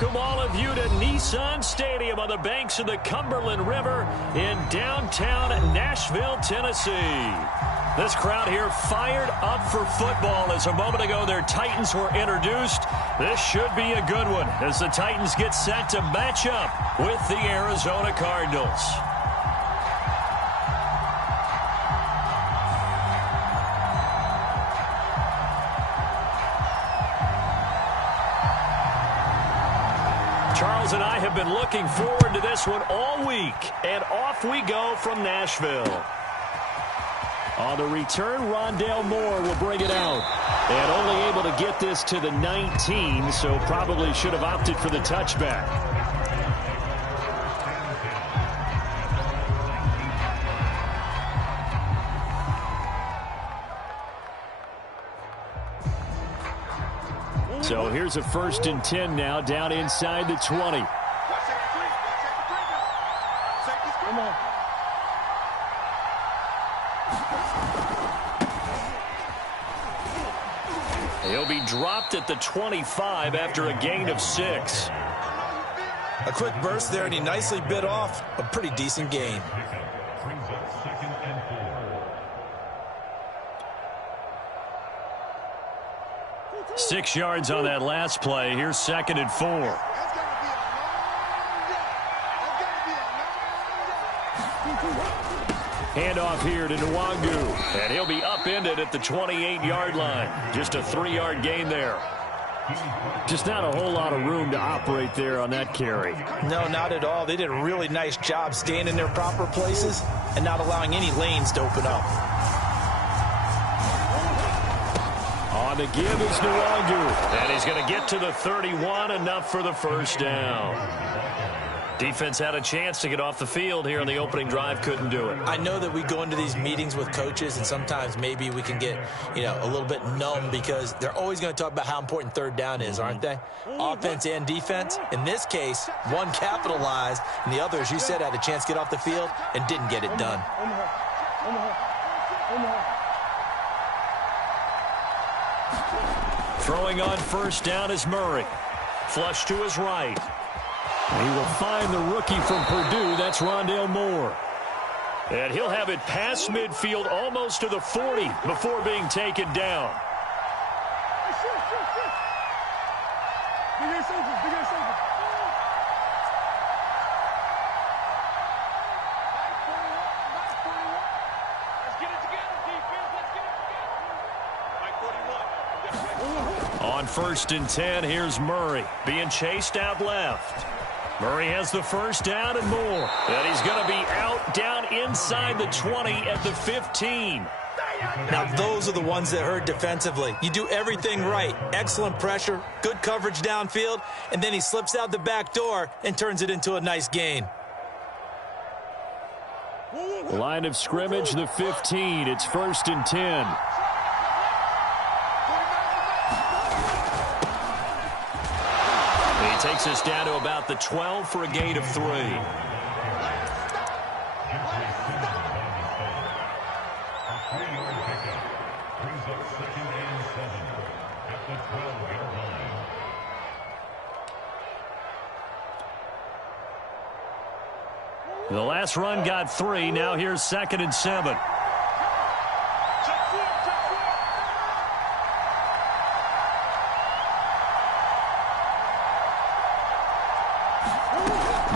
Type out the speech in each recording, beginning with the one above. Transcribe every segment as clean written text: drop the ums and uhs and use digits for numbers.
Welcome all of you to Nissan Stadium on the banks of the Cumberland River in downtown Nashville, Tennessee. This crowd here fired up for football as a moment ago their Titans were introduced. This should be a good one as the Titans get set to match up with the Arizona Cardinals. Charles and I have been looking forward to this one all week, and off we go from Nashville. On the return, Rondale Moore will bring it out. And only able to get this to the 19, so probably should have opted for the touchback. So here's a 1st and 10 now, down inside the 20. Come on. He'll be dropped at the 25 after a gain of 6. A quick burst there, and he nicely bit off a pretty decent gain. Six yards on that last play. Here's 2nd and 4. Handoff here to Nwangu, and he'll be upended at the 28-yard line. Just a 3-yard gain there. Just not a whole lot of room to operate there on that carry. No, not at all. They did a really nice job staying in their proper places and not allowing any lanes to open up. On the give is Nwangu, and he's going to get to the 31, enough for the 1st down. Defense had a chance to get off the field here on the opening drive, couldn't do it. I know that we go into these meetings with coaches, and sometimes maybe we can get, a little bit numb because they're always going to talk about how important 3rd down is, aren't they? Offense and defense. In this case, one capitalized, and the other, as you said, had a chance to get off the field and didn't get it done. Throwing on 1st down is Murray. Flush to his right. He will find the rookie from Purdue. That's Rondale Moore. And he'll have it past midfield almost to the 40 before being taken down. On 1st and 10, here's Murray being chased out left. Murray has the 1st down and more. And he's going to be out down inside the 20 at the 15. Now, those are the ones that hurt defensively. You do everything right. Excellent pressure, good coverage downfield, and then he slips out the back door and turns it into a nice gain. Line of scrimmage, the 15. It's 1st and 10. He takes us down to about the 12 for a gain of 3. The last run got 3. Now here's 2nd and 7.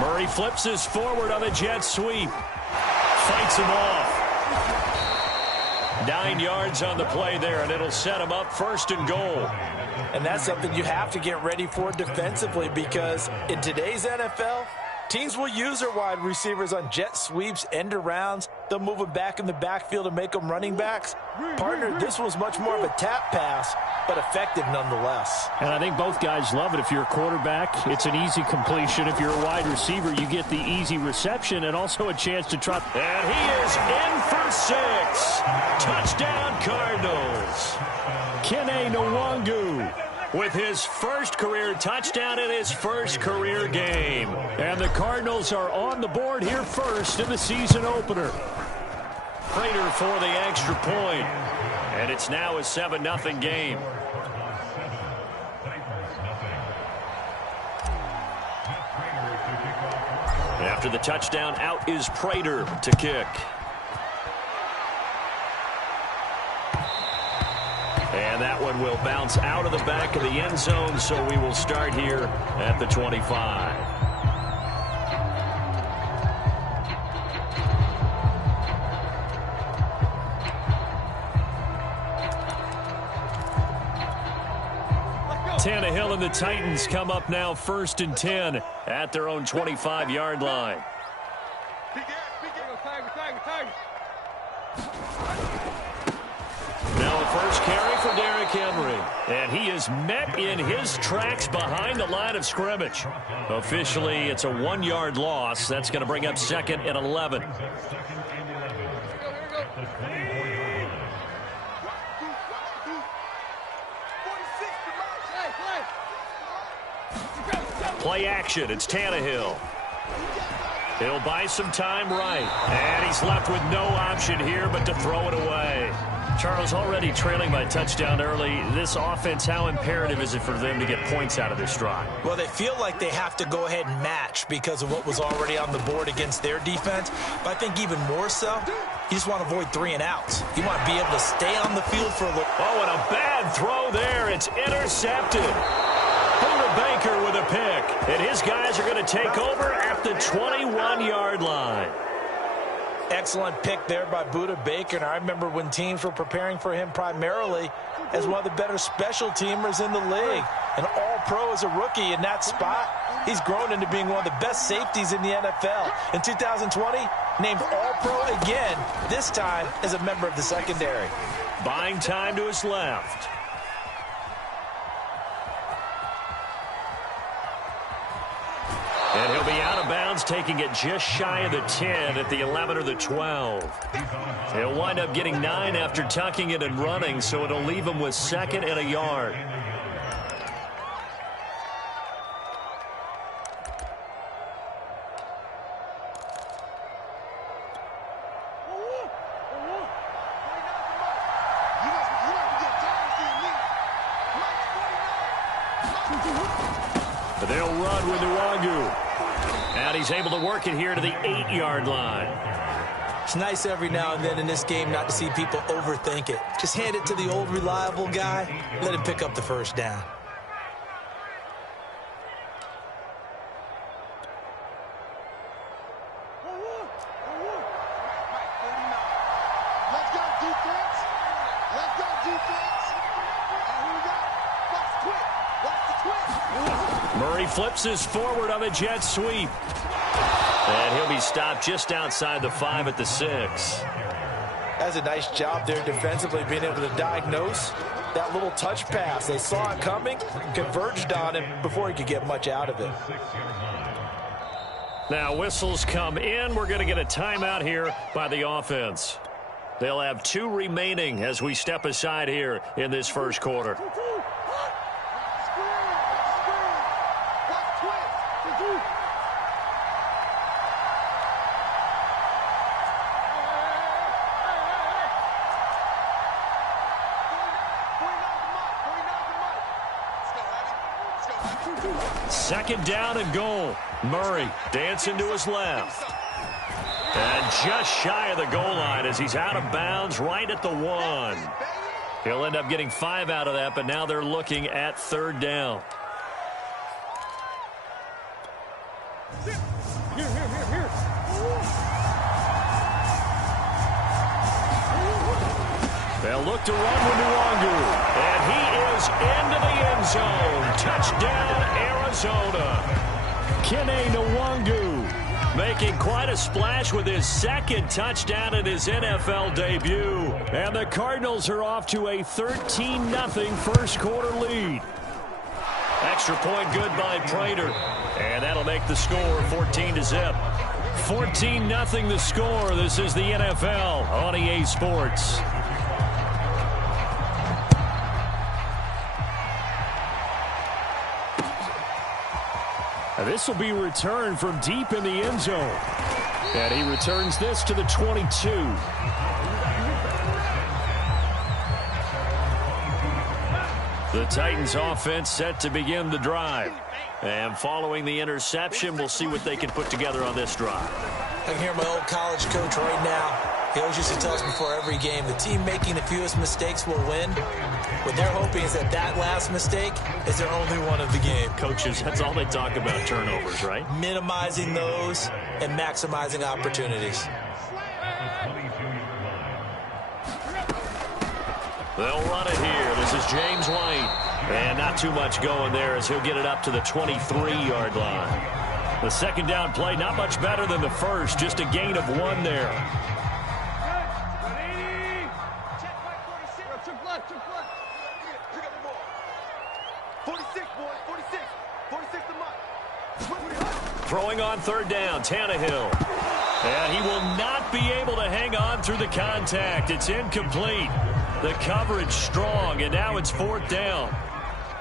Murray flips this forward on a jet sweep. Fights him off. 9 yards on the play there, and it'll set him up 1st and goal. And that's something you have to get ready for defensively because in today's NFL, teams will use their wide receivers on jet sweeps, end arounds. They'll move them back in the backfield and make them running backs. Partner, this was much more of a tap pass, but effective nonetheless. And I think both guys love it. If you're a quarterback, it's an easy completion. If you're a wide receiver, you get the easy reception and also a chance to try. And he is in for 6. Touchdown, Cardinals. Kene Nwangu with his 1st career touchdown in his 1st career game. And the Cardinals are on the board here first in the season opener. Prater for the extra point. And it's now a 7-0 game. After the touchdown, out is Prater to kick. And that one will bounce out of the back of the end zone, so we will start here at the 25. Tannehill and the Titans come up now 1st and 10 at their own 25-yard line. Now the first carry for Derrick Henry. And he is met in his tracks behind the line of scrimmage. Officially, it's a 1-yard loss. That's going to bring up 2nd and 11. Play action. It's Tannehill. He'll buy some time right. And he's left with no option here but to throw it away. Charles, already trailing by touchdown early. This offense, how imperative is it for them to get points out of this drive? Well, they feel like they have to go ahead and match because of what was already on the board against their defense. But I think even more so, you just want to avoid 3 and outs. You want to be able to stay on the field for a little. Oh, and a bad throw there. It's intercepted. Buda Baker with a pick. And his guys are going to take over at the 21-yard line. Excellent pick there by Buda Baker. And I remember when teams were preparing for him primarily as one of the better special teamers in the league. An all-pro as a rookie in that spot. He's grown into being one of the best safeties in the NFL. In 2020, named all-pro again, this time as a member of the secondary. Buying time to his left. And he'll be out of bounds, taking it just shy of the 10 at the 11 or the 12. He'll wind up getting 9 after tucking it and running, so it'll leave him with 2nd and a yard. But they'll run with Nwangu. And he's able to work it here to the 8-yard line. It's nice every now and then in this game not to see people overthink it. Just hand it to the old reliable guy. Let him pick up the first down. Murray flips his forward on a jet sweep. And he'll be stopped just outside the 5 at the 6. That's a nice job there defensively, being able to diagnose that little touch pass. They saw it coming, converged on him before he could get much out of it. Now whistles come in. We're going to get a timeout here by the offense. They'll have 2 remaining as we step aside here in this first quarter. Second down and goal. Murray dancing to his left. And just shy of the goal line as he's out of bounds right at the 1. He'll end up getting 5 out of that, but now they're looking at 3rd down. They'll look to run with Nwangu. And he is into the end zone. Touchdown, Arizona. Kene Nwangu making quite a splash with his 2nd touchdown in his NFL debut. And the Cardinals are off to a 13-0 first quarter lead. Extra point good by Prater. And that'll make the score 14-0. 14-0 the score. This is the NFL on EA Sports. This will be returned from deep in the end zone. And he returns this to the 22. The Titans offense set to begin the drive. And following the interception, we'll see what they can put together on this drive. I can hear my old college coach right now. He always used to tell us before every game, the team making the fewest mistakes will win. What they're hoping is that that last mistake is their only one of the game. Coaches, that's all they talk about, turnovers, right? Minimizing those and maximizing opportunities. They'll run it here. This is James White. And not too much going there as he'll get it up to the 23-yard line. The second down play, not much better than the first, just a gain of 1 there. Throwing on third down, Tannehill. And he will not be able to hang on through the contact. It's incomplete. The coverage strong, and now it's fourth down.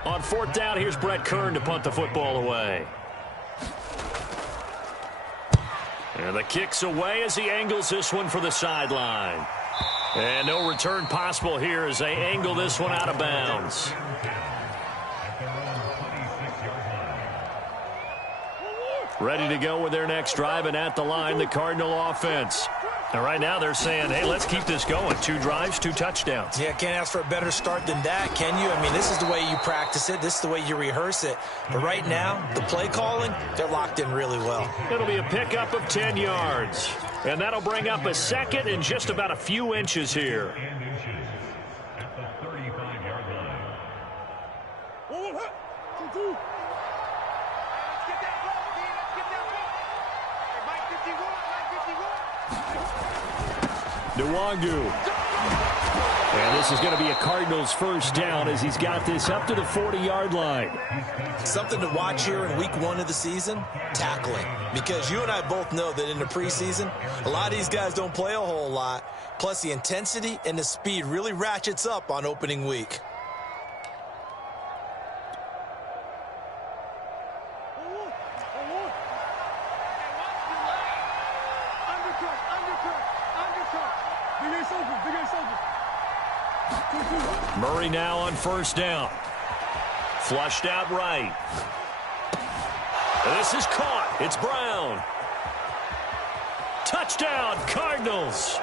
On fourth down, here's Brett Kern to punt the football away. And the kick's away as he angles this one for the sideline. And no return possible here as they angle this one out of bounds. Ready to go with their next drive, and at the line, the Cardinal offense. And right now they're saying, hey, let's keep this going. 2 drives, 2 touchdowns. Yeah, can't ask for a better start than that, can you? I mean, this is the way you practice it. This is the way you rehearse it. But right now, the play calling, they're locked in really well. It'll be a pickup of 10 yards. And that'll bring up a second and just about a few inches here. Nwangu. And this is going to be a Cardinals first down as he's got this up to the 40-yard line. Something to watch here in week 1 of the season, tackling. Because you and I both know that in the preseason, a lot of these guys don't play a whole lot. Plus the intensity and the speed really ratchets up on opening week. Murray now on first down. Flushed out right. This is caught. It's Brown. Touchdown, Cardinals.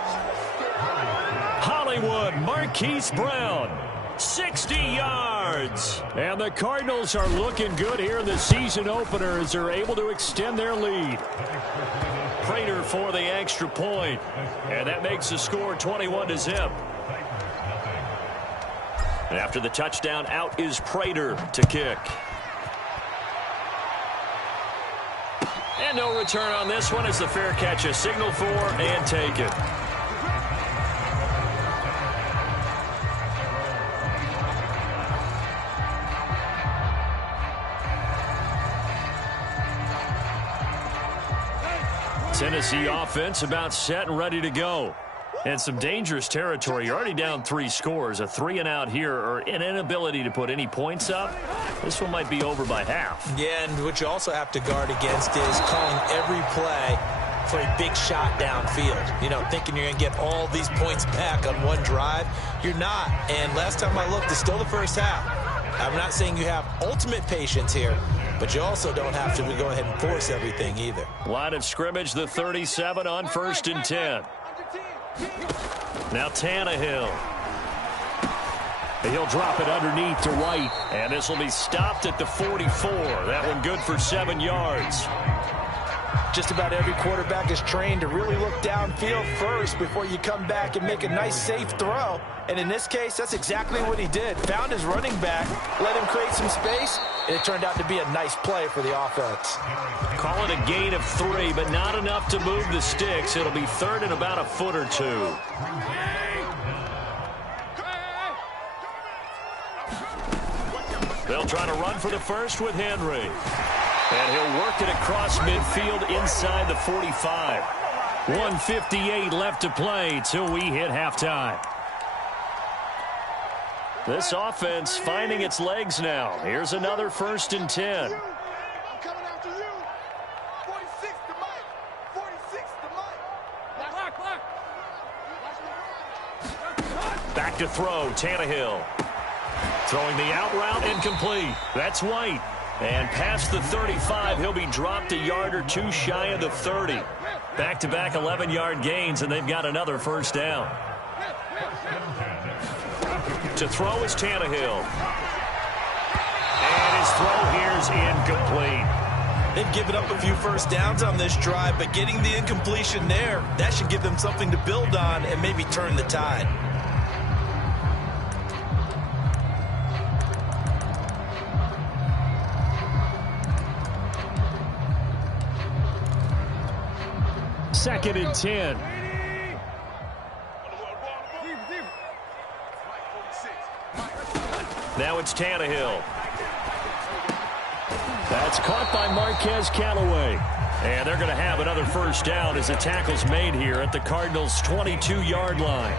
Hollywood, Marquise Brown. 60 yards. And the Cardinals are looking good here in the season opener as they're able to extend their lead. Prater for the extra point. And that makes the score 21-0. And after the touchdown, out is Prater to kick. And no return on this one as the fair catch is signaled for and taken. Tennessee offense about set and ready to go. And some dangerous territory. You're already down 3 scores. A 3-and-out here or an inability to put any points up. This one might be over by half. Yeah, and what you also have to guard against is calling every play for a big shot downfield. You know, thinking you're going to get all these points back on one drive. You're not. And last time I looked, it's still the first half. I'm not saying you have ultimate patience here, but you also don't have to go ahead and force everything either. Line of scrimmage, the 37 on 1st and 10. Now Tannehill. He'll drop it underneath to White. And this will be stopped at the 44. That one good for 7 yards. Just about every quarterback is trained to really look downfield first before you come back and make a nice, safe throw. And in this case, that's exactly what he did. Found his running back, let him create some space, and it turned out to be a nice play for the offense. Call it a gain of 3, but not enough to move the sticks. It'll be 3rd and about a foot or 2. They'll try to run for the first with Henry. And he'll work it across midfield inside the 45. 1:58 left to play till we hit halftime. This offense finding its legs now. Here's another 1st and 10. Back to throw, Tannehill. Throwing the out route incomplete. That's White. And past the 35, he'll be dropped a yard or two shy of the 30. Back-to-back 11-yard gains, and they've got another first down. To throw is Tannehill. And his throw here is incomplete. They've given up a few first downs on this drive, but getting the incompletion there, that should give them something to build on and maybe turn the tide. Second and 10. Now it's Tannehill. That's caught by Marquez Callaway. And they're going to have another first down as the tackle's made here at the Cardinals' 22-yard line.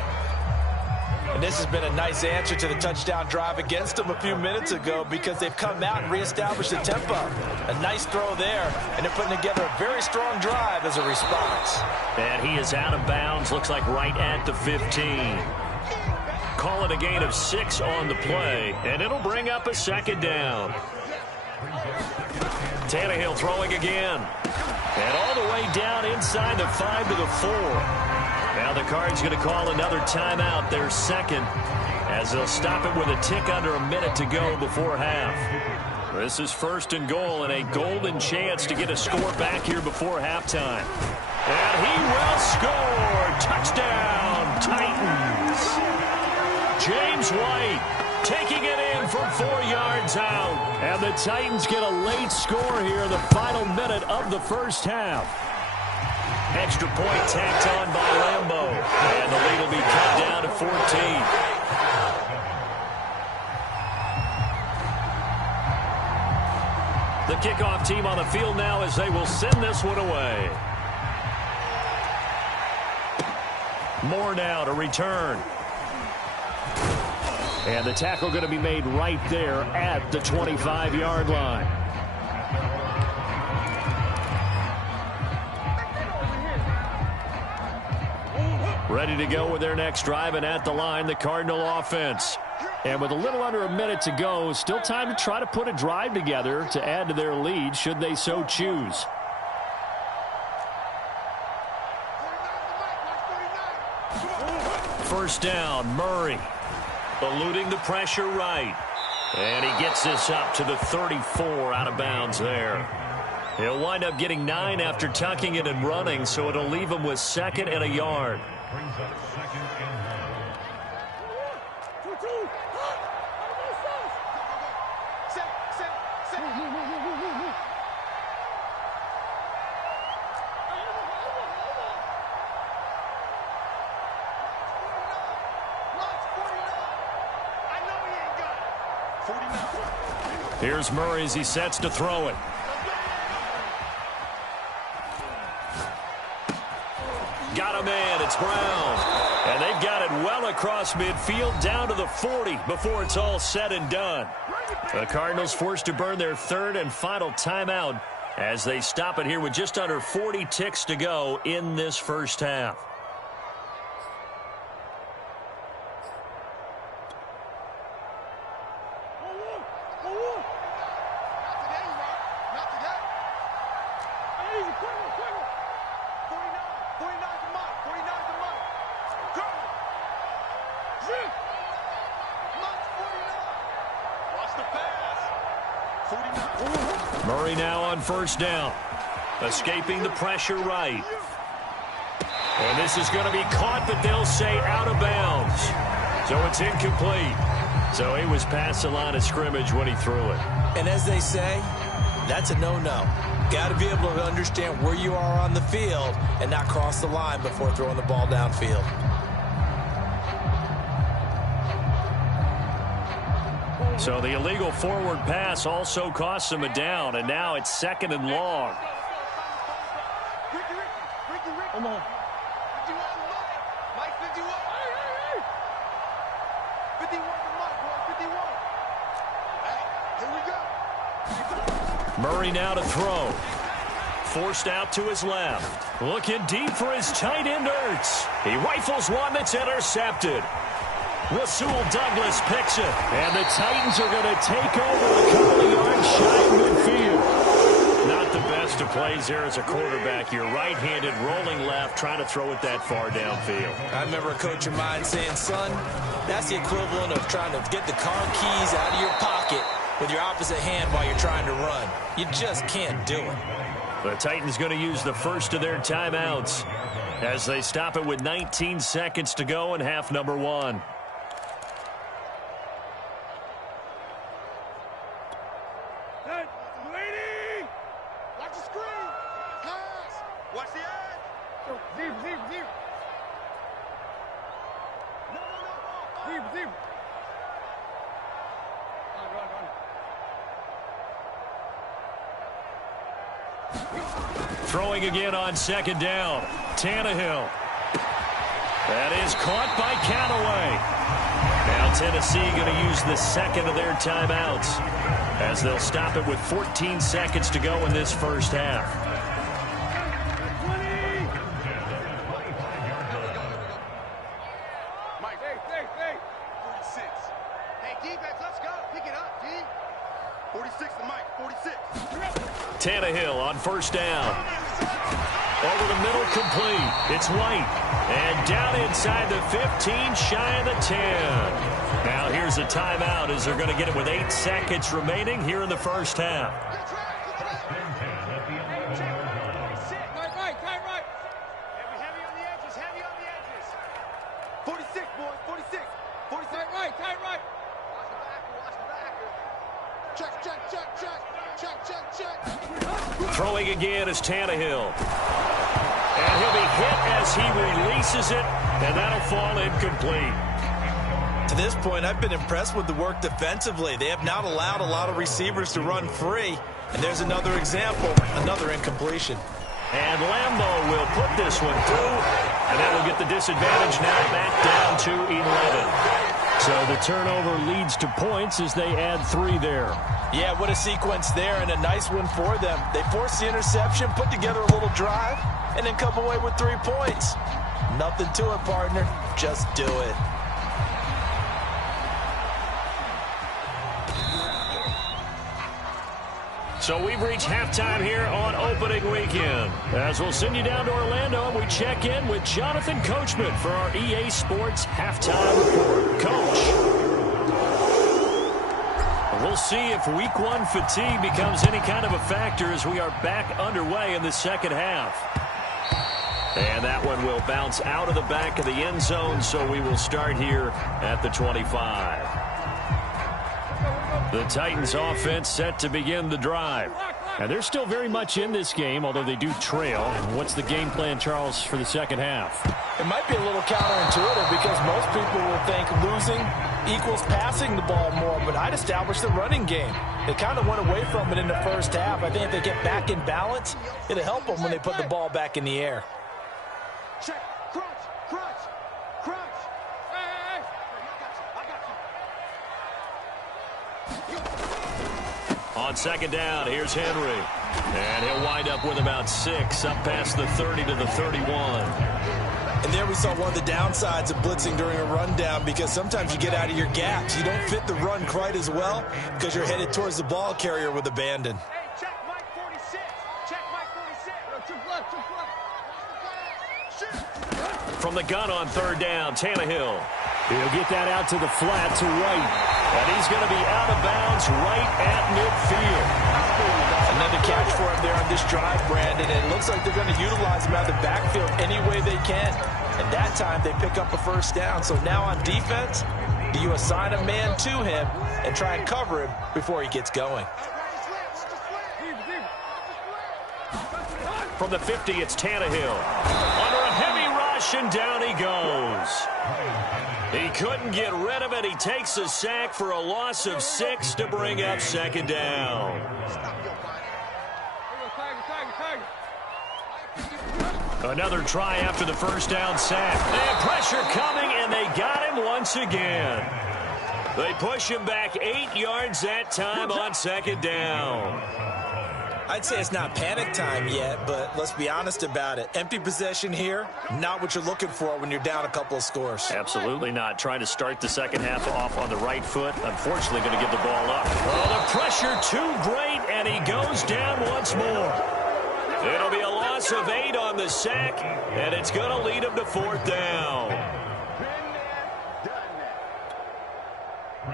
And this has been a nice answer to the touchdown drive against them a few minutes ago because they've come out and reestablished the tempo. A nice throw there, and they're putting together a very strong drive as a response. And he is out of bounds, looks like right at the 15. Call it a gain of 6 on the play, and it'll bring up a second down. Tannehill throwing again. And all the way down inside the 5 to the 4. Now the Cards going to call another timeout, their second, as they'll stop it with a tick under a minute to go before half. This is first and goal and a golden chance to get a score back here before halftime. And he will score. Touchdown, Titans. James White taking it in from 4 yards out. And the Titans get a late score here in the final minute of the first half. Extra point tacked on by Lambeau. And the lead will be cut down to 14. The kickoff team on the field now as they will send this one away. Moore now to return. And the tackle going to be made right there at the 25-yard line. Ready to go with their next drive, and at the line, the Cardinal offense. And with a little under a minute to go, still time to try to put a drive together to add to their lead should they so choose. First down, Murray. Eluding the pressure right. And he gets this up to the 34 out of bounds there. He'll wind up getting 9 after tucking it and running, so it'll leave him with 2nd and a yard. Here's Murray as he sets to throw it. Got him in. It's Brown. And they've got it well across midfield down to the 40 before it's all said and done. The Cardinals forced to burn their 3rd and final timeout as they stop it here with just under 40 ticks to go in this first half. Murray now on first down. Escaping the pressure right. And this is going to be caught, but they'll say out of bounds. So it's incomplete. So he was past the line of scrimmage when he threw it. And as they say, that's a no-no. Got to be able to understand where you are on the field and not cross the line before throwing the ball downfield. So the illegal forward pass also costs him a down, and now it's 2nd and long. Murray now to throw. Forced out to his left. Looking deep for his tight end Ertz. He rifles one that's intercepted. Rasul Douglas picks it. And the Titans are going to take over a couple of yards shy of downfield. Not the best of plays there as a quarterback. You're right-handed, rolling left, trying to throw it that far downfield. I remember a coach of mine saying, son, that's the equivalent of trying to get the car keys out of your pocket with your opposite hand while you're trying to run. You just can't do it. The Titans going to use the first of their timeouts as they stop it with 19 seconds to go in half number 1. Watch the screen. Pass. Watch the edge. Deep. No. Deep. Run. Throwing again on second down. Tannehill. That is caught by Callaway. Now Tennessee going to use the second of their timeouts as they'll stop it with 14 seconds to go in this first half. Mike, hey. 46. Hey, defense, let's go. Pick it up, D. 46 to Mike, 46. Tannehill on first down. Over the middle, complete. It's White. And down inside the 15, shy of the 10. Now here's a timeout as they're going to get it with 8 seconds remaining here in the first half. Right. Heavy on the edges. 46, boys, 46. 46. Tight right. Watch the backer. Check. Throwing again is Tannehill. And he'll be hit as he releases it, and that'll fall incomplete. To this point, I've been impressed with the work defensively. They have not allowed a lot of receivers to run free. And there's another example, another incompletion. And Lambeau will put this one through, and that will get the disadvantage now back down to 11. So the turnover leads to points as they add 3 there. Yeah, what a sequence there, and a nice one for them. They force the interception, put together a little drive, and then come away with 3 points. Nothing to it, partner. Just do it. So we've reached halftime here on opening weekend. As we'll send you down to Orlando, and we check in with Jonathan Coachman for our EA Sports Halftime Report. Coach. We'll see if week 1 fatigue becomes any kind of a factor as we are back underway in the second half. And that one will bounce out of the back of the end zone, so we will start here at the 25. The Titans offense set to begin the drive. And they're still very much in this game, although they do trail. What's the game plan, Charles, for the second half? It might be a little counterintuitive because most people will think losing equals passing the ball more, but I'd establish the running game. They kind of went away from it in the first half. I think if they get back in balance, it'll help them when they put the ball back in the air. Check. Crunch. Hey. I got you. On second down, here's Henry. And he'll wind up with about 6, up past the 30 to the 31. And there we saw one of the downsides of blitzing during a rundown, because sometimes you get out of your gaps. You don't fit the run quite as well because you're headed towards the ball carrier with abandon. Hey, check Mike 46. Check Mike 46. Shoot. From the gun on third down, Tannehill. He'll get that out to the flat to White. And he's going to be out of bounds right at midfield. Another catch for him there on this drive, Brandon. And it looks like they're going to utilize him out of the backfield any way they can. And that time they pick up a first down. So now on defense, do you assign a man to him and try and cover him before he gets going? From the 50, it's Tannehill. Under a heavy rush, and down he goes. He couldn't get rid of it. He takes a sack for a loss of 6 to bring up second down. Another try after the first down sack. And pressure coming, and they got him once again. They push him back 8 yards that time on second down. I'd say it's not panic time yet, but let's be honest about it. Empty possession here, not what you're looking for when you're down a couple of scores. Absolutely not. Trying to start the second half off on the right foot. Unfortunately, going to give the ball up. Oh, the pressure too great, And he goes down once more. It'll be a loss of 8 on the sack, and it's going to lead him to 4th down.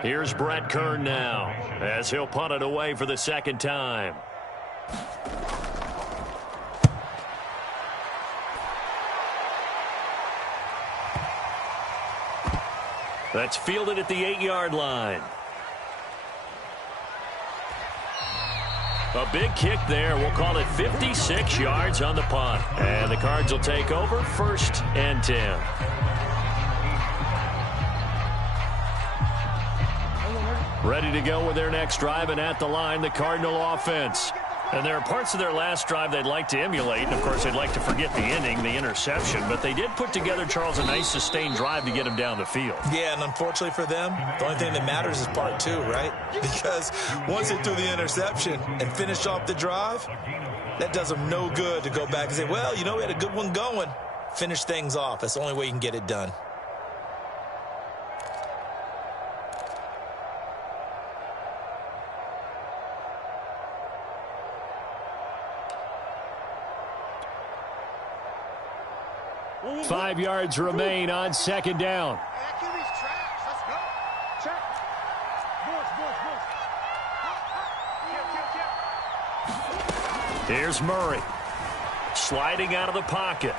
Here's Brett Kern now, as he'll punt it away for the 2nd time. That's fielded at the 8-yard line. A big kick there. We'll call it 56 yards on the punt. And the Cards will take over 1st and 10. Ready to go with their next drive, and at the line, the Cardinal offense. And there are parts of their last drive they'd like to emulate. And, of course, they'd like to forget the ending, the interception. But they did put together, Charles, a nice sustained drive to get him down the field. Yeah, and unfortunately for them, the only thing that matters is part 2, right? Because once they threw the interception and finished off the drive, that does them no good to go back and say, well, you know, we had a good one going. Finish things off. That's the only way you can get it done. Five yards remain on 2nd down. Here's Murray. Sliding out of the pocket.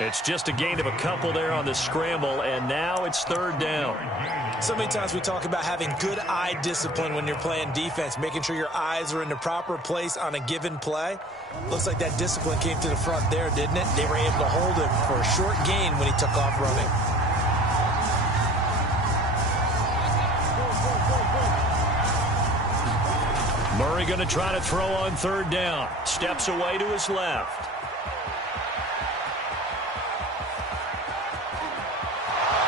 It's just a gain of a couple there on the scramble, and now it's 3rd down. So many times we talk about having good eye discipline when you're playing defense, making sure your eyes are in the proper place on a given play. Looks like that discipline came to the front there, didn't it? They were able to hold him for a short gain when he took off running. Murray going to try to throw on 3rd down. Steps away to his left.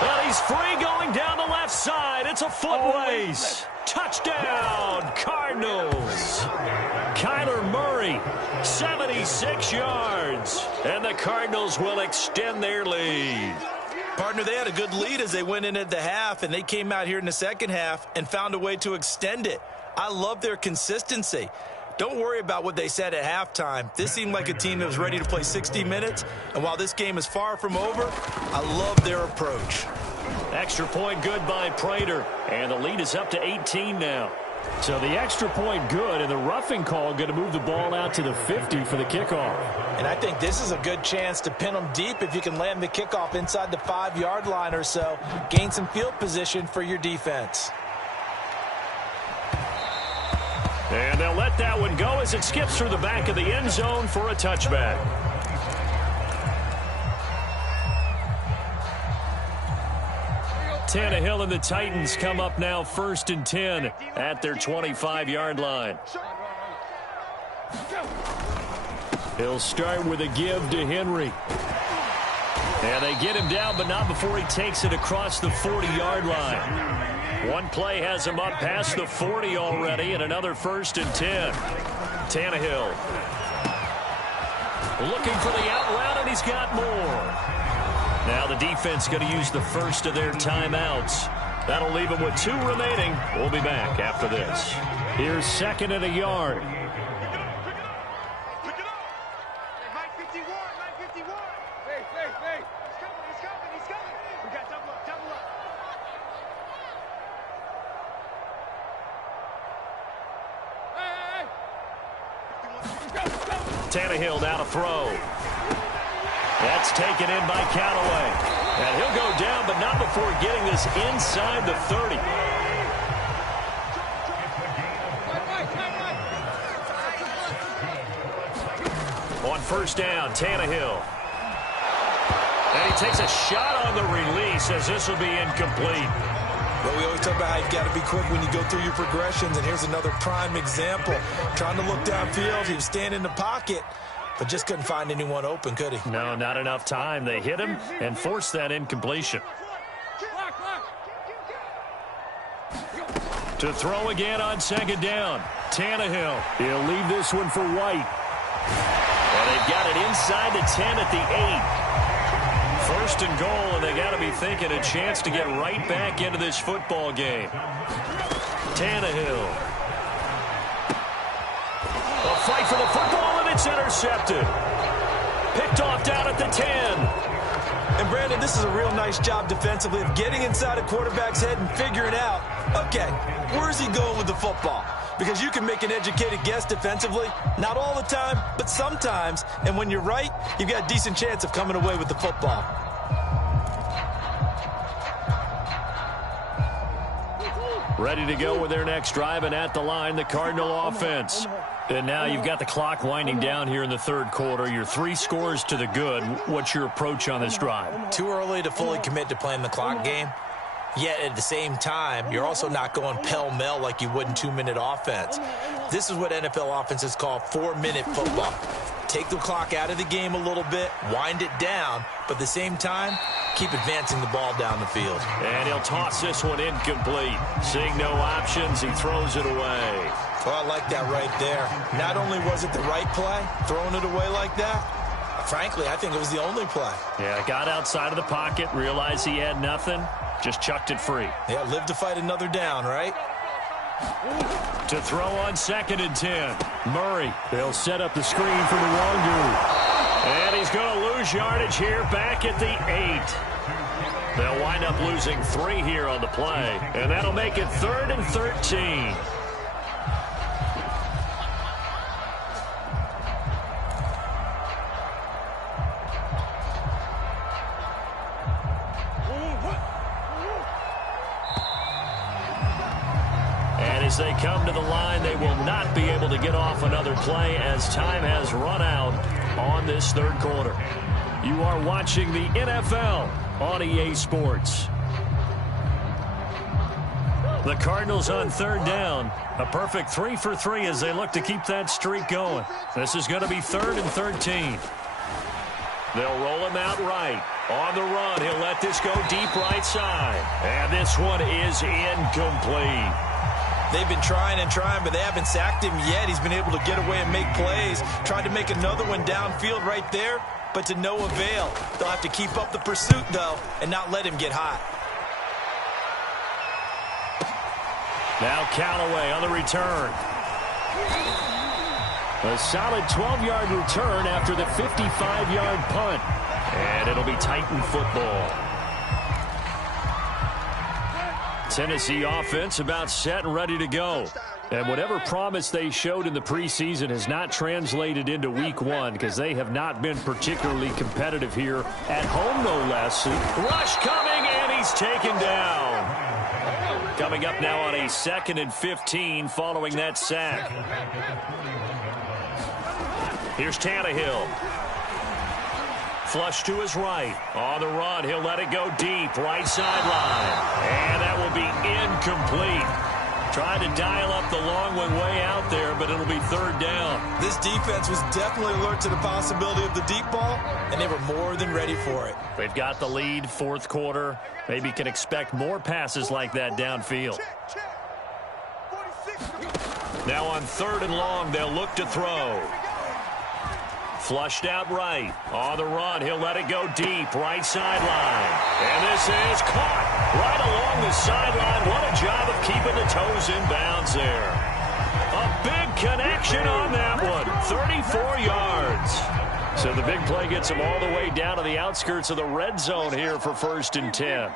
Well, he's free going down the left side. It's a foot race. Touchdown, Cardinals. Kyler Murray, 76 yards. And the Cardinals will extend their lead. Partner, they had a good lead as they went into the half, and they came out here in the 2nd half and found a way to extend it. I love their consistency. Don't worry about what they said at halftime. This seemed like a team that was ready to play 60 minutes, and while this game is far from over, I love their approach. Extra point good by Prater, and the lead is up to 18 now. So the extra point good, and the roughing call going to move the ball out to the 50 for the kickoff. And I think this is a good chance to pin them deep if you can land the kickoff inside the 5-yard line or so. Gain some field position for your defense. And they'll let that one go as it skips through the back of the end zone for a touchback. Tannehill and the Titans come up now 1st and 10 at their 25-yard line. He'll start with a give to Henry. And they get him down, but not before he takes it across the 40-yard line. One play has him up past the 40 already, and another 1st and 10. Tannehill looking for the out route, and he's got more. Now the defense going to use the first of their timeouts. That'll leave them with 2 remaining. We'll be back after this. Here's 2nd and a yard. Tannehill now to throw. That's taken in by Callaway. And he'll go down, but not before getting this inside the 30. On 1st down, Tannehill. And he takes a shot on the release as this will be incomplete. Well, we always talk about how you've got to be quick when you go through your progressions, and here's another prime example. Trying to look downfield, he was standing in the pocket, but just couldn't find anyone open, could he? No, not enough time. They hit him and forced that incompletion. To throw again on 2nd down. Tannehill. He'll leave this one for White. And they've got it inside the 10 at the 8. 1st and goal, and they got to be thinking a chance to get right back into this football game. Tannehill. fight for the football, and it's intercepted. Picked off down at the 10. And, Brandon, this is a real nice job defensively of getting inside a quarterback's head and figuring out, okay, where's he going with the football? Because you can make an educated guess defensively, not all the time, but sometimes. And when you're right, you've got a decent chance of coming away with the football. Ready to go with their next drive, and at the line, the Cardinal offense. And now you've got the clock winding down here in the third quarter. You're 3 scores to the good. What's your approach on this drive? Too early to fully commit to playing the clock game. Yet at the same time, you're also not going pell-mell like you would in 2-minute offense. This is what NFL offenses call 4-minute football. Take the clock out of the game a little bit, wind it down, but at the same time, keep advancing the ball down the field. And he'll toss this one incomplete. Seeing no options, he throws it away. Well, I like that right there. Not only was it the right play, throwing it away like that, frankly, I think it was the only play. Yeah, got outside of the pocket, realized he had nothing, just chucked it free. Yeah, live to fight another down, right? To throw on 2nd and 10. Murray, they'll set up the screen for the Wangu. And he's going to lose yardage here back at the 8. They'll wind up losing 3 here on the play, and that'll make it 3rd and 13. As they come to the line, they will not be able to get off another play as time has run out on this third quarter. You are watching the NFL on EA Sports. The Cardinals on 3rd down. A perfect 3 for 3 as they look to keep that streak going. This is going to be 3rd and 13. They'll roll him out right. On the run, he'll let this go deep right side. And this one is incomplete. They've been trying and trying, but they haven't sacked him yet. He's been able to get away and make plays. Tried to make another one downfield right there, but to no avail. They'll have to keep up the pursuit, though, and not let him get hot. Now Callaway on the return. A solid 12-yard return after the 55-yard punt. And it'll be Titan football. Tennessee offense about set and ready to go. And whatever promise they showed in the preseason has not translated into week 1 because they have not been particularly competitive here at home, no less. Rush coming, and he's taken down. Coming up now on a 2nd and 15 following that sack. Here's Tannehill. Flush to his right. On the run, he'll let it go deep. Right sideline. And that will be incomplete. Tried to dial up the long one way out there, but it'll be 3rd down. This defense was definitely alert to the possibility of the deep ball, and they were more than ready for it. They've got the lead, 4th quarter. Maybe can expect more passes like that downfield. Now on 3rd and long, they'll look to throw. Flushed out right. On the run, he'll let it go deep. Right sideline. And this is caught right along the sideline. What a job of keeping the toes in bounds there. A big connection on that one. 34 yards. So the big play gets him all the way down to the outskirts of the red zone here for 1st and 10.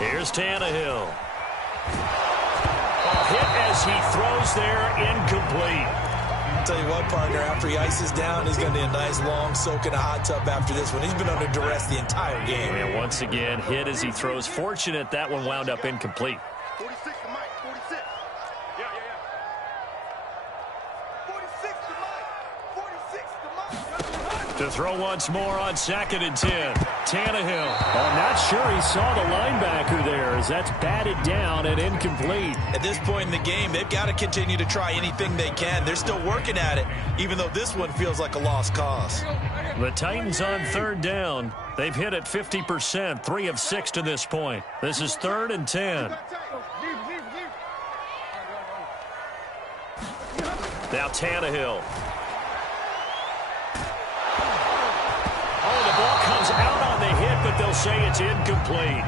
Here's Tannehill. Hit as he throws there, incomplete. I'll tell you what, partner, after he ices down, he's going to need a nice long soak in a hot tub after this one. He's been under duress the entire game. And once again, hit as he throws. Fortunate that one wound up incomplete. 46 to Mike, 46. Yeah. 46 to Mike, 46 to Mike. To throw once more on 2nd and 10. Tannehill. I'm not sure he saw the linebacker there as that's batted down and incomplete. At this point in the game, they've got to continue to try anything they can. They're still working at it, even though this one feels like a lost cause. The Titans on 3rd down. They've hit it 50%, 3 of 6 to this point. This is 3rd and 10. Now Tannehill. Oh, the ball comes out on the hit, but they'll say it's incomplete.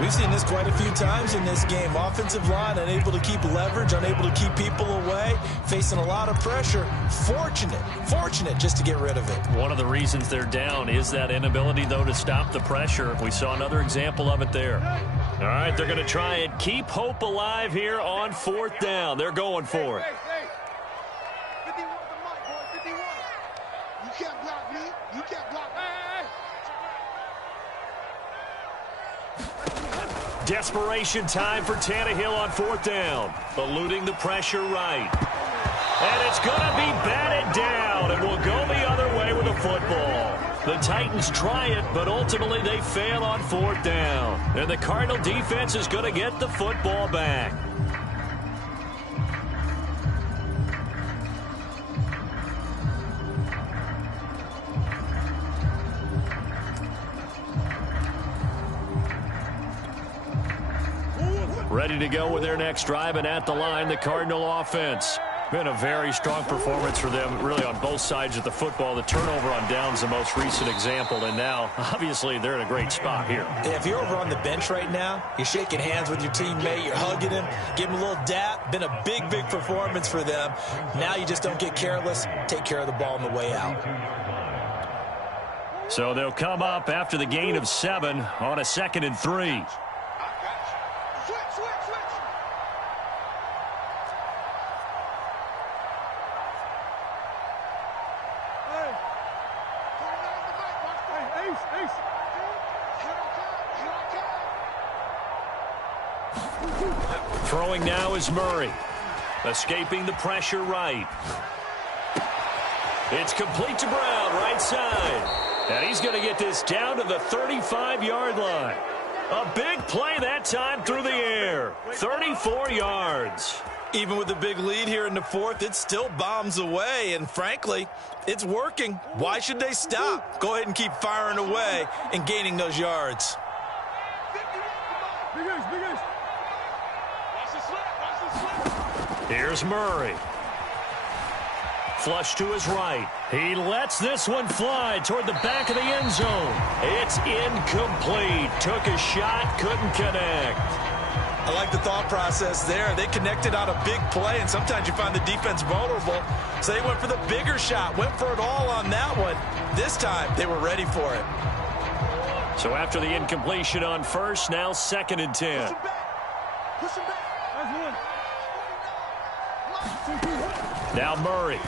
We've seen this quite a few times in this game. Offensive line unable to keep leverage, unable to keep people away, facing a lot of pressure. Fortunate just to get rid of it. One of the reasons they're down is that inability, though, to stop the pressure. We saw another example of it there. All right, they're going to try and keep hope alive here on 4th down. They're going for it. 51 the mic, boy, 51. You can't block me. You can't block me. Desperation time for Tannehill on 4th down. Eluding the pressure right. And it's going to be batted down, and will go the other way with the football. The Titans try it, but ultimately they fail on 4th down. And the Cardinal defense is going to get the football back. Ready to go with their next drive, and at the line, the Cardinal offense. Been a very strong performance for them, really, on both sides of the football. The turnover on downs, the most recent example, and now, obviously, they're in a great spot here. If you're over on the bench right now, you're shaking hands with your teammate, you're hugging him, give him a little dap. Been a big performance for them. Now you just don't get careless. Take care of the ball on the way out. So they'll come up after the gain of 7 on a 2nd and 3. Throwing now is Murray. Escaping the pressure right. It's complete to Brown, right side. And he's going to get this down to the 35-yard line. A big play that time through the air. 34 yards. Even with the big lead here in the 4th, it still bombs away. And frankly, it's working. Why should they stop? Go ahead and keep firing away and gaining those yards. Here's Murray. Flush to his right. He lets this one fly toward the back of the end zone. It's incomplete. Took a shot, couldn't connect. I like the thought process there. They connected on a big play, and sometimes you find the defense vulnerable. So they went for the bigger shot, went for it all on that one. This time, they were ready for it. So after the incompletion on 1st, now 2nd and 10. Push him back. Now Murray.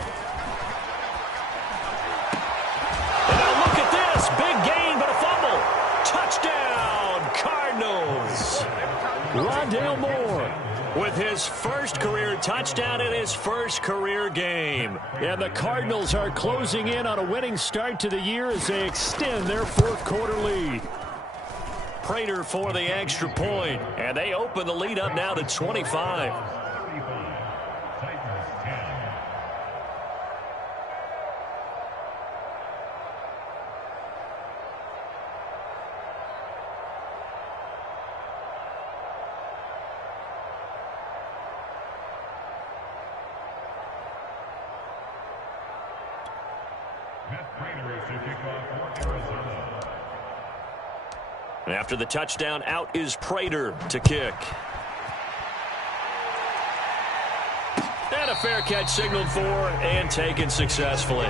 And now look at this. Big gain, but a fumble. Touchdown, Cardinals. Rondale Moore with his first career touchdown in his first career game. And the Cardinals are closing in on a winning start to the year as they extend their 4th quarter lead. Prater for the extra point, and they open the lead up now to 25. After the touchdown, out is Prater to kick. And a fair catch signaled for and taken successfully.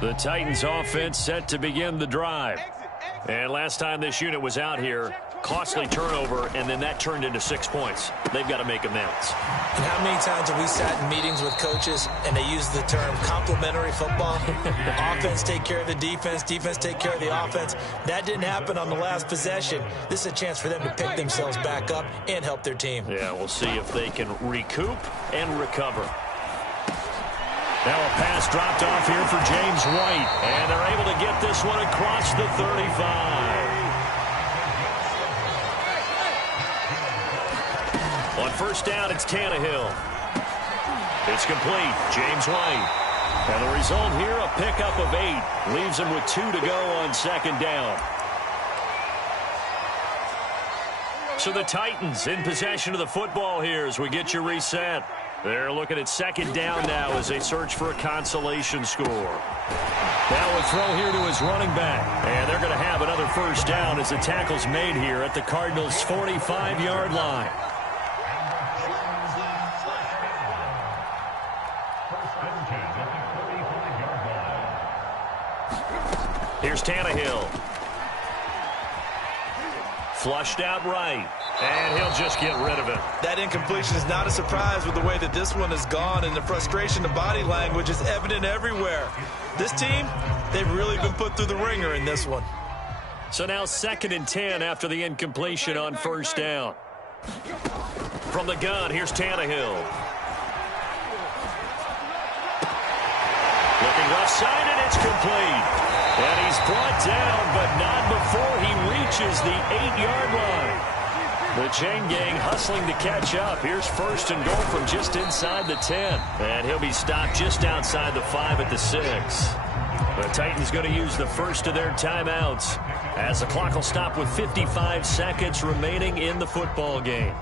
The Titans offense set to begin the drive. And last time this unit was out here, costly turnover, and then that turned into 6 points. They've got to make amends. And how many times have we sat in meetings with coaches and they use the term complementary football? Offense take care of the defense, defense take care of the offense. That didn't happen on the last possession. This is a chance for them to pick themselves back up and help their team. Yeah, we'll see if they can recoup and recover. Now a pass dropped off here for James White, and they're able to get this one across the 35. On 1st down, it's Tannehill. It's complete. James White. And the result here, a pickup of 8. Leaves him with 2 to go on 2nd down. So the Titans in possession of the football here as we get you reset. They're looking at second down now as they search for a consolation score. Now a throw here to his running back. And they're going to have another first down as the tackle's made here at the Cardinals' 45-yard line. Here's Tannehill. Flushed out right. And he'll just get rid of it. That incompletion is not a surprise with the way that this one has gone, and the frustration, the body language is evident everywhere. This team, they've really been put through the ringer in this one. So now 2nd and 10 after the incompletion on first down. From the gun, here's Tannehill. Looking rough side, and it's complete. And he's brought down, but not before he reaches the 8-yard line. The chain gang hustling to catch up. Here's 1st and goal from just inside the 10. And he'll be stopped just outside the 5 at the 6. The Titans going to use the first of their timeouts as the clock will stop with 55 seconds remaining in the football game.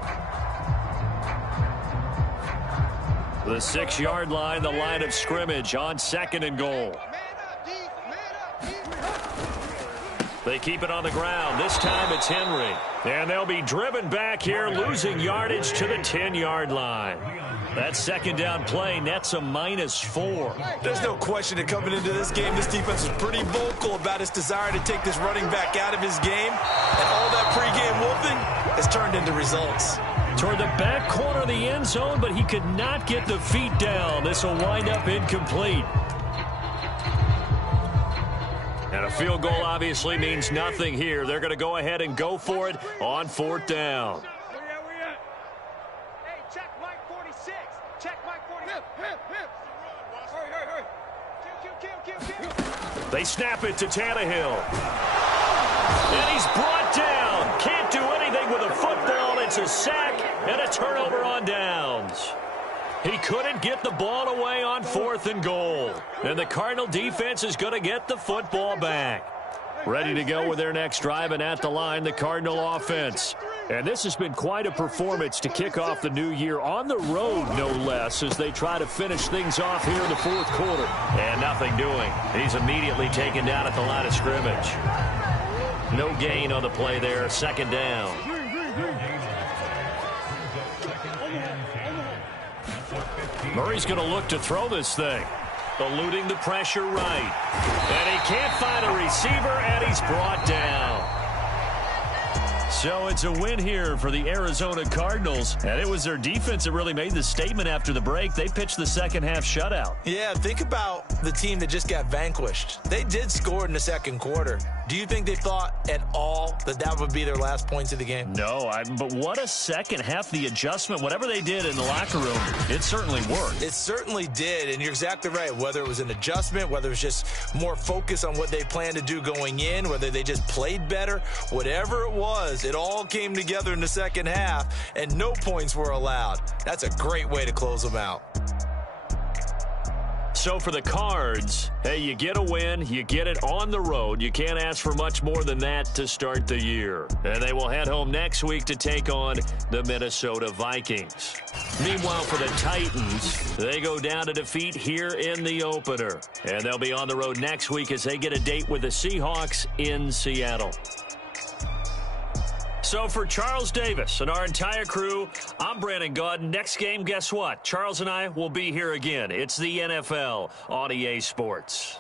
The 6-yard line, the line of scrimmage on 2nd and goal. They keep it on the ground. This time it's Henry. And they'll be driven back here, losing yardage to the 10-yard line. That second down play nets a -4. There's no question that coming into this game, this defense is pretty vocal about its desire to take this running back out of his game. And all that pregame wolfing has turned into results. Toward the back corner of the end zone, but he could not get the feet down. This will wind up incomplete. And a field goal obviously means nothing here. They're going to go ahead and go for it on 4th down. Hey, check Mike 46. Check Mike 46. Hurry. Kill. They snap it to Tannehill. And he's brought down. Can't do anything with a football. It's a sack and a turnover on downs. He couldn't get the ball away on 4th and goal. And the Cardinal defense is going to get the football back. Ready to go with their next drive, and at the line, the Cardinal offense. And this has been quite a performance to kick off the new year on the road, no less, as they try to finish things off here in the 4th quarter. And nothing doing. He's immediately taken down at the line of scrimmage. No gain on the play there, 2nd down. Murray's going to look to throw this thing. Eluding the pressure right. And he can't find a receiver, and he's brought down. So it's a win here for the Arizona Cardinals. And it was their defense that really made the statement after the break. They pitched the second-half shutout. Yeah, think about the team that just got vanquished. They did score in the 2nd quarter. Do you think they thought at all that that would be their last points of the game? No, but what a second half. The adjustment, whatever they did in the locker room, it certainly worked. It certainly did, and you're exactly right. Whether it was an adjustment, whether it was just more focus on what they planned to do going in, whether they just played better, whatever it was, it all came together in the second half, and no points were allowed. That's a great way to close them out. So for the Cards, hey, you get a win, you get it on the road. You can't ask for much more than that to start the year. And they will head home next week to take on the Minnesota Vikings. Meanwhile, for the Titans, they go down to defeat here in the opener. And they'll be on the road next week as they get a date with the Seahawks in Seattle. So for Charles Davis and our entire crew, I'm Brandon Gaudin. Next game, guess what? Charles and I will be here again. It's the NFL on EA Sports.